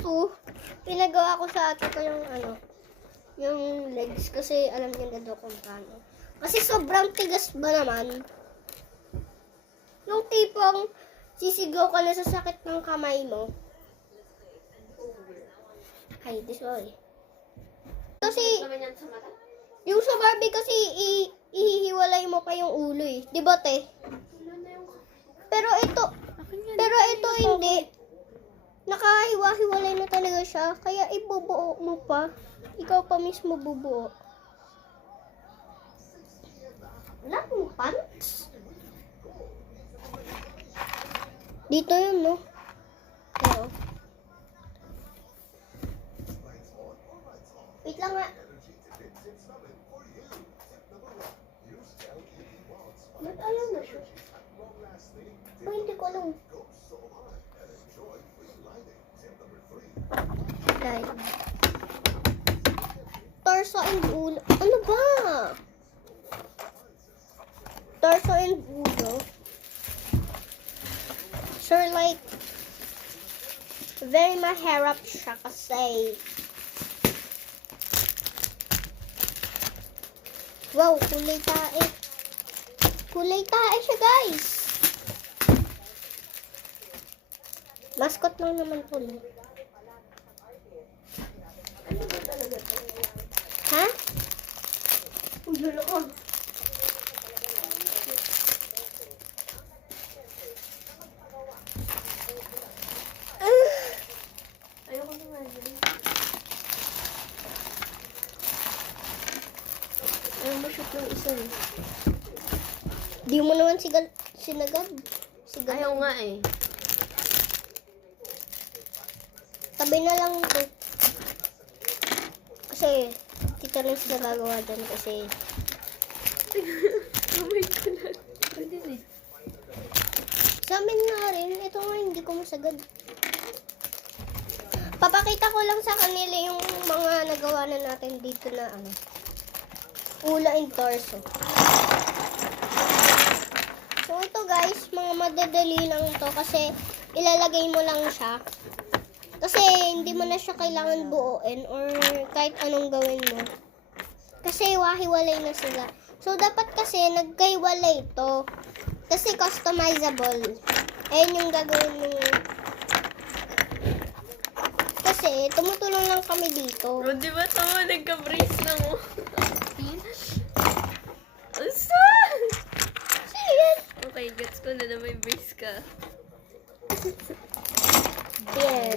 ito, pinagawa ko sa ate ko yung yung legs kasi alam niya na daw kung paano. Kasi sobrang tigas ba naman? Yung tipong sisigaw ka na sa sakit ng kamay mo. Ay, this way. Kasi, yung sa Barbie kasi ihihiwalay mo pa yung ulo eh. Di ba, te? Pero ito hindi. Nakahiwa-hiwalay na talaga siya. Kaya ibubuo mo pa. Ikaw pa mismo bubuo. Wala mong pants? Dito yun, no? Pero, wait lang nga. Ba't ayaw na siya? Oh, hindi ko alam. Live. Torso and ulo. Ano ba? Torso and ulo. Sure, like, very mahirap siya kasi. Wow, kulay tae. Kulay tae siya, guys. Mascot lang naman to. Ano ba talaga to? Ha? Ang gulo ko. Ayoko na nga dyan. Ayaw mo shoot ng isa eh. Di mo naman sinagad. Ayaw nga eh. Tabi na lang ito. Kasi, tita rin sila gagawa dyan kasi. Oh my God. Pwede eh. Sa amin nga rin, ito nga hindi ko masagad. Papakita ko lang sa kanila yung mga nagawa na natin dito na ulo and torso. So ito guys, mga madadali lang to kasi ilalagay mo lang siya. Kasi hindi mo na siya kailangan buuin or kahit anong gawin mo. Kasi wahiwalay na sila. So dapat kasi nagkaiwalay to. Kasi customizable. Ayun yung gagawin mo. Kasi tumutulong lang kami dito. Bro, di ba tama nagka-brace na mo? Asa? Sige. Okay, gets ko na may brace ka. Yan.